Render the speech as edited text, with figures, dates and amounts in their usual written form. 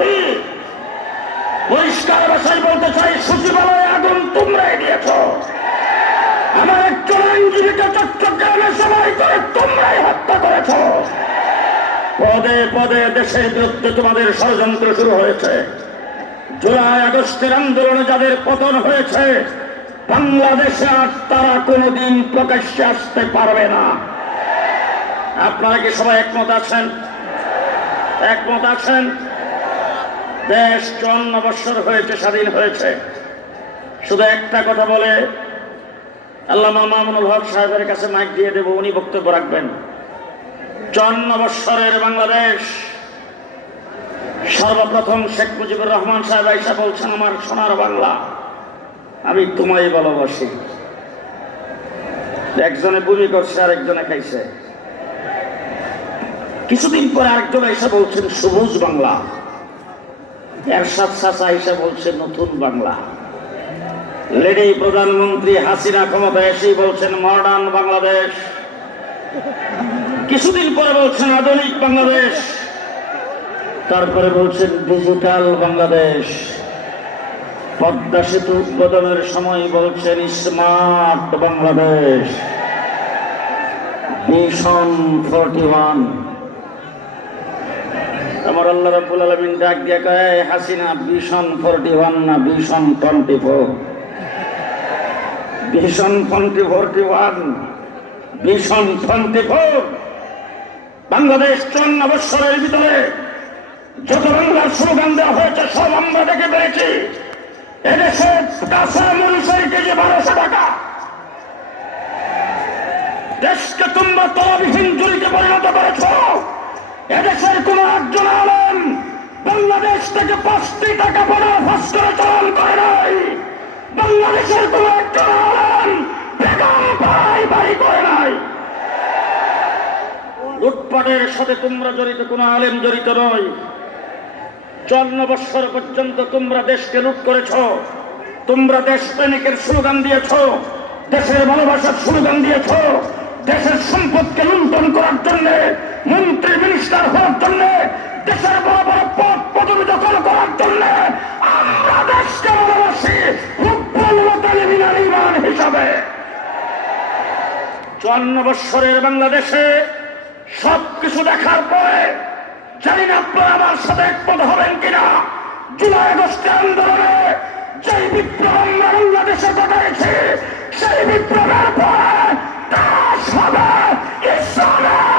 বিদ্রোহী। পরিষ্কার ভাষায় বলতে চাই, সচিবালয়ে আগুন তোমরাই দিয়েছ। আমার একজন আইনজীবীকে চট্টগ্রামে সবাই করে তোমরাই হত্যা করেছ। পদে পদে দেশের বিরুদ্ধে তোমাদের ষড়যন্ত্র শুরু হয়েছে। জুলাই আগস্টের আন্দোলনে যাদের পতন হয়েছে, বাংলাদেশে আর তারা কোনোদিন প্রকাশ্যে আসতে পারবে না। আপনারা কি সবাই একমত আছেন? একমত আছেন? দেশ 54 বছর হয়েছে, স্বাধীন হয়েছে। শুধু একটা কথা বলে আল্লামা মামুনুল হক সাহেবের কাছে মাইক দিয়ে দেব, উনি বক্তব্য রাখবেন। 54 বছরের বাংলাদেশ, সর্বপ্রথম শেখ মুজিবুর রহমান সাহেব আইসা বলছেন, আমার সোনার বাংলা, আমি তোমায় ভালোবাসি। একজনে বমি করছে, আরেকজনে খাইছে। কিছুদিন পরে আরেকজন আইসা বলছেন সবুজ বাংলা। এরশাদ চাচা আইসা বলছেন নতুন বাংলা। লেডি প্রধানমন্ত্রী হাসিনা ক্ষমতায় এসেই বলছেন মডার্ন বাংলাদেশ। কিছুদিন পরে বলছেন আধুনিক বাংলাদেশ। তারপরে বলছেন ডিজিটাল বাংলাদেশ। পদ্মা সেতু উদ্বোধনের সময় বলছেন স্মার্ট বাংলাদেশ। ভিশন 41। আমার আল্লাহ রাব্বুল আলামিন ডাক দিয়ে কয়, হাসিনা ভিশন 41 না, ভিশন 24। Vision 41, vision 24। বাংলাদেশ 54 বছরের ভিতরে যত বাংলার স্লোগান দেওয়া হয়েছে সব আমরা দেখে পেয়েছি। এদেশে কাঁচা মরিচের কেজি 1200 টাকা। দেশকে তোমরা তলাবিহীন জুড়িতে পরিণত করেছ। এদেশের কোন একজন আলেম বাংলাদেশ থেকে 5টি টাকা পড়া ফাঁস করে চালান করে নাই। বাংলাদেশের কোন একজন আলেম বেগম পাড়ায় বাড়ি করে নাই। লুটপাটের সাথে তোমরা জড়িত, কোন আলেম জড়িত নয়। 54 বছর পর্যন্ত তোমরা দেশকে লুট করেছ। তোমরা দেশপ্রেমিকের স্লোগান দিয়েছ, দেশের ভালোবাসার স্লোগান দিয়েছ, দেশের সম্পদকে লুণ্ঠন করার জন্য, মন্ত্রী মিনিস্টার হওয়ার জন্য, দেশের বড় বড় পদ পদবি দখল করার জন্য। আমরা দেশকে ভালোবাসি ইমান হিসাবে। 54 বছরের বাংলাদেশে সবকিছু দেখার পরে জানি না আপনারা আমার সাথে একমত হবেন কিনা, জুলাই আগস্টের আন্দোলনে যেই বিপ্লব আমরা বাংলাদেশে ঘটাইছি, সেই বিপ্লবের পরে দেশ হবে ইসলামের